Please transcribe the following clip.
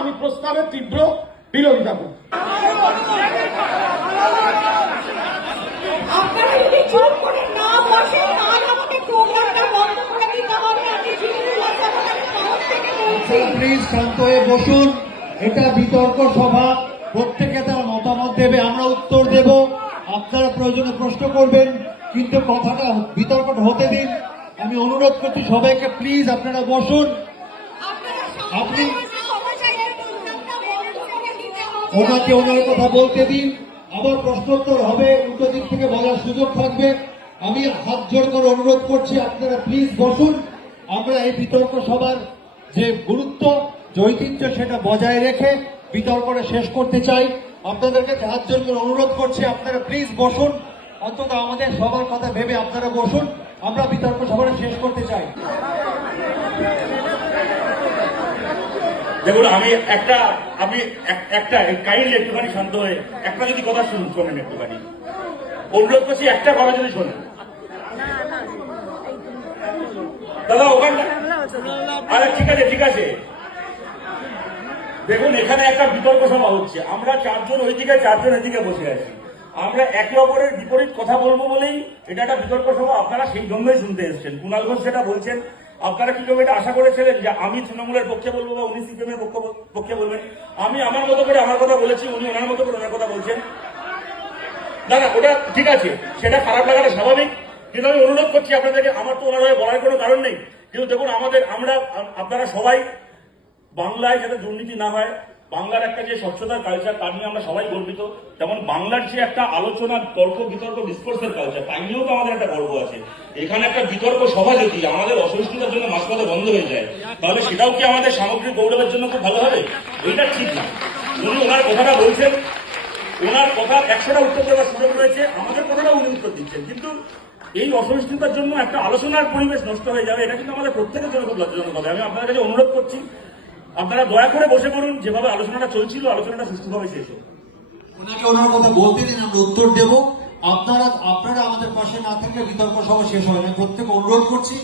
আমি প্রস্তাবের তীব্র বিরোধিতা করি। আপনারা যদি চুপ করে না বসেন তাহলে আমাকে প্রোগ্রামটা বন্ধ করে দিতে হবে। আমি জিনিস থেকে বলছি, প্লিজ শান্ত হয়ে বসুন। এটা বিতর্ক সভা, প্রত্যেকে তার মতামত দেবে, আমরা উত্তর দেব, আপনারা প্রয়োজনে প্রশ্ন করবেন, কিন্তু কথাটা বিতর্কটা হতে দিন। আমি অনুরোধ করছি সবাইকে, প্লিজ আপনারা বসুন। আপনি ওনাকে ওনার কথা বলতে দিন, আবার প্রশ্নোত্তর হবে, উল্টো দিক থেকে বলার সুযোগ থাকবে। আমি হাত জোড় করে অনুরোধ করছি আপনারা প্লিজ বসুন। আমরা এই বিতর্ক সভার যে গুরুত্ব, যে ঐতিহ্য, সেটা বজায় রেখে বিতর্কটা শেষ করতে চাই। আপনাদেরকে হাত জোড় করে অনুরোধ করছি আপনারা প্লিজ বসুন, অন্তত আমাদের সবার কথা ভেবে আপনারা বসুন। আমরা বিতর্ক সভাটা শেষ করতে চাই। দেখুন, আমি একটা কাইন্ডলি একটুখানি শান্ত হয়ে একটা যদি কথা শোনেন, একটুখানি অনুরোধ করছি, একটা কথা যদি শোনেন দাদা ওখানটা। আরে ঠিক আছে দেখুন, এখানে একটা বিতর্ক সভা হচ্ছে, আমরা চারজন ওইদিকে চারজন এদিকে বসে আছি, আমরা একে অপরের বিপরীত কথা বলবো বলেই এটা একটা বিতর্ক সভা। আপনারা সেই জন্যই শুনতে এসেছেন। কুণাল ঘোষ সেটা বলছেন, আপনারা কি কেউ এটা আশা করেছিলেন যে আমি তৃণমূলের পক্ষে বলবো বা উনি সিপিএম এর পক্ষে বলবেন? আমি আমার মতো করে আমার কথা বলেছি, উনি ওনার মতো করে ওনার কথা বলছেন। না ওটা ঠিক আছে, সেটা খারাপ লাগাটা স্বাভাবিক, কিন্তু আমি অনুরোধ করছি আপনাদেরকে, আমার তো ওনার হয়ে বলার কোনো কারণ নেই, কিন্তু দেখুন আপনারা সবাই বাংলায় যাতে দুর্নীতি না হয়, বাংলার একটা যে স্বচ্ছতার কালচার, তার নিয়ে আমরা সবাই গর্বিত, তেমন বাংলার যে একটা আলোচনা, তর্ক বিতর্ক, ডিসকোর্সের কালচার, তাই নিয়েও তো আমাদের একটা গর্ব আছে। এখানে একটা বিতর্ক সভা যদি আমাদের অসহিষ্ণুতার জন্য মাঝপথে বন্ধ হয়ে যায়, তাহলে সেটাও কি আমাদের সামগ্রিক গৌরবের জন্য খুব ভালো হবে? এটা ঠিক না। উনি ওনার কথাটা বলছেন, ওনার কথা 100টা উত্তর দেওয়ার সুযোগ রয়েছে, আমাদের কথাটা উনি উত্তর দিচ্ছেন, কিন্তু এই অসহিষ্ণুতার জন্য একটা আলোচনার পরিবেশ নষ্ট হয়ে যাবে, এটা কিন্তু আমাদের প্রত্যেকের জন্য খুব লজ্জাজনক হবে। আমি আপনাদের কাছে অনুরোধ করছি, আপনারা দয়া করে বসে পড়ুন, যেভাবে আলোচনাটা চলছিল আলোচনাটা সুষ্ঠুভাবে শেষ হোক। ওনাকে ওনার কথা বলতে দিন, আমরা উত্তর দেব। আপনারা আমাদের পাশে না থাকলে বিতর্ক সভা শেষ হয় না, প্রত্যেকে অনুরোধ করছি।